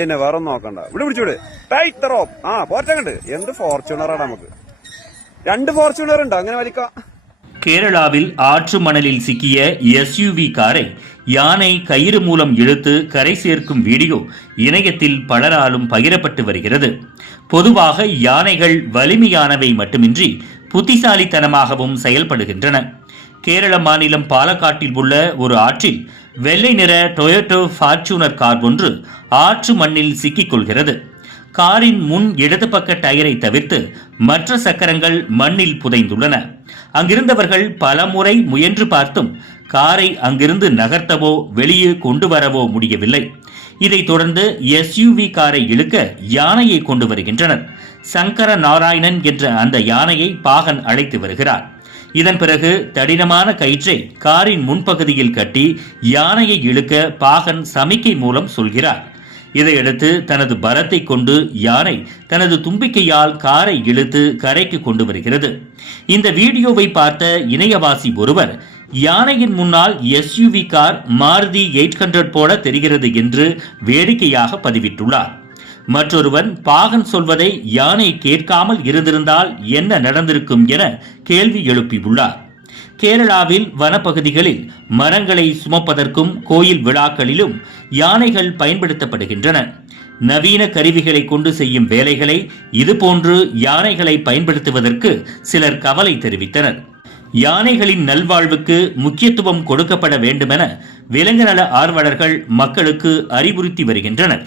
പിന്നെ വേറെ ഒന്നും നോക്കണ്ട. ഇവിടെ പിടിച്ചോട് പോർച്ചുണ്ട്. എന്ത് ഫോർച്യൂണറാണ് നമുക്ക്. 2 ഫോർച്യൂണർ ഉണ്ട്, അങ്ങനെ വലിക്കാം. கேரளாவில் ஆற்று மணலில் சிக்கிய எஸ்யூவி காரை யானை கயிறு மூலம் இழுத்து கரை சேர்க்கும் வீடியோ இணையத்தில் பலராலும் பகிரப்பட்டு வருகிறது. பொதுவாக யானைகள் வலிமையானவை மட்டுமின்றி புத்திசாலித்தனமாகவும் செயல்படுகின்றன. கேரள மாநிலம் பாலக்காட்டில் உள்ள ஒரு ஆற்றில் வெள்ளை நிற டொயோட்டோ ஃபார்ச்சூனர் கார் ஒன்று ஆற்று மண்ணில் சிக்கிக் கொள்கிறது. காரின் முன் இடது பக்க டயரை தவிர்த்து மற்ற சக்கரங்கள் மண்ணில் புதைந்துள்ளன. அங்கிருந்தவர்கள் பலமுறை முயன்று பார்த்தும் காரை அங்கிருந்து நகர்த்தவோ வெளியே கொண்டு வரவோ முடியவில்லை. இதைத் தொடர்ந்து எஸ்யூவி காரை இழுக்க யானையை கொண்டு வருகின்றனர். சங்கர நாராயணன் என்ற அந்த யானையை பாகன் அழைத்து வருகிறார். இதன் பிறகு தடினமான கயிற்றை காரின் முன்பகுதியில் கட்டி யானையை இழுக்க பாகன் சமிக்கை மூலம் சொல்கிறார். இதையடுத்து தனது பலத்தை கொண்டு யானை தனது தும்பிக்கையால் காரை இழுத்து கரைக்கு கொண்டு வருகிறது. இந்த வீடியோவை பார்த்த இணையவாசி ஒருவர், யானையின் முன்னால் எஸ்யூவி கார் மாருதி 800 போல தெரிகிறது என்று வேடிக்கையாக பதிவிட்டுள்ளார். மற்றொருவன், பாகன் சொல்வதை யானை கேட்காமல் இருந்திருந்தால் என்ன நடந்திருக்கும் என கேள்வி எழுப்பியுள்ளார். கேரளாவில் வனப்பகுதிகளில் மரங்களை சுமப்பதற்கும் கோயில் விழாக்களிலும் யானைகள் பயன்படுத்தப்படுகின்றன. நவீன கருவிகளை கொண்டு செய்யும் வேலைகளை இதுபோன்று யானைகளை பயன்படுத்துவதற்கு சிலர் கவலை தெரிவித்தனர். யானைகளின் நல்வாழ்வுக்கு முக்கியத்துவம் கொடுக்கப்பட வேண்டுமென விலங்கு நல ஆர்வலர்கள் மக்களுக்கு அறிவுறுத்தி வருகின்றனர்.